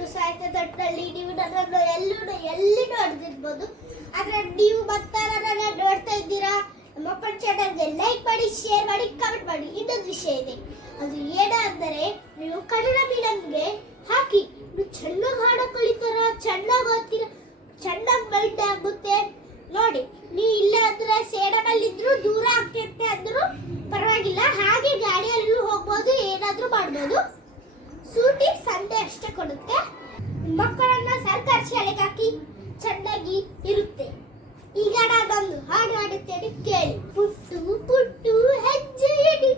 ಆದ್ರೂ ಸಾಹಿತ್ಯ ತಟ್ಟಲ್ಲಿ ನೀವು ನನ್ನನ್ನು ಎಲ್ಲಿ ನೋಡ್ತಿರ್ಬೋದು. ಆದ್ರೆ ನೀವು ಮತ್ತಾರನ್ನ ನೋಡ್ತಾ ಇದ್ದೀರಾ. ನಮ್ಮ ಅಪ್ಪನ ಚಾನಲ್ಗೆ ಲೈಕ್ ಮಾಡಿ, ಶೇರ್ ಮಾಡಿ, ಕಮೆಂಟ್ ಮಾಡಿ. ಇನ್ನೊಂದು ವಿಷಯ ಇದೆ, ಅದು ಏನು ಅಂದರೆ ನೀವು ಕನ್ನಡ ಮೀಡಿಯಂಗೆ ಹಾಕಿ. ನೀವು ಚೆನ್ನಾಗಿ ಹಾಡ ಕಲಿತಾರ, ಚೆನ್ನಾಗಿ ಓದ್ತೀರ, ಚೆನ್ನಾಗಿ ಮೈಂಡ್ ಆಗುತ್ತೆ ನೋಡಿ. ನೀವು ಇಲ್ಲ ಅಂದ್ರೆ ಸೇಡಮಲ್ಲಿದ್ರು ದೂರ ಆಗ್ತೈತೆ ಅಂದ್ರೂ ಪರವಾಗಿಲ್ಲ, ಹಾಗೆ ಗಾಡಿಯಲ್ಲೂ ಹೋಗ್ಬೋದು, ಏನಾದ್ರೂ ಮಾಡ್ಬೋದು. ಸೂಟಿ ಸಂಡೆ ಅಷ್ಟೇ ಕೊಡುತ್ತೆ. ಮಕ್ಕಳನ್ನ ಸರ್ಕಾರಿ ಶಾಲೆಗೆ ಹಾಕಿ, ಚೆನ್ನಾಗಿ ಇರುತ್ತೆ. ಈಗ ನಾನೊಂದು ಹಾಡು ಹಾಡುತ್ತೇನೆ, ಕೇಳಿ. ಪುಟ್ಟು ಪುಟ್ಟು ಹೆಜ್ಜೆ ಇಡಿ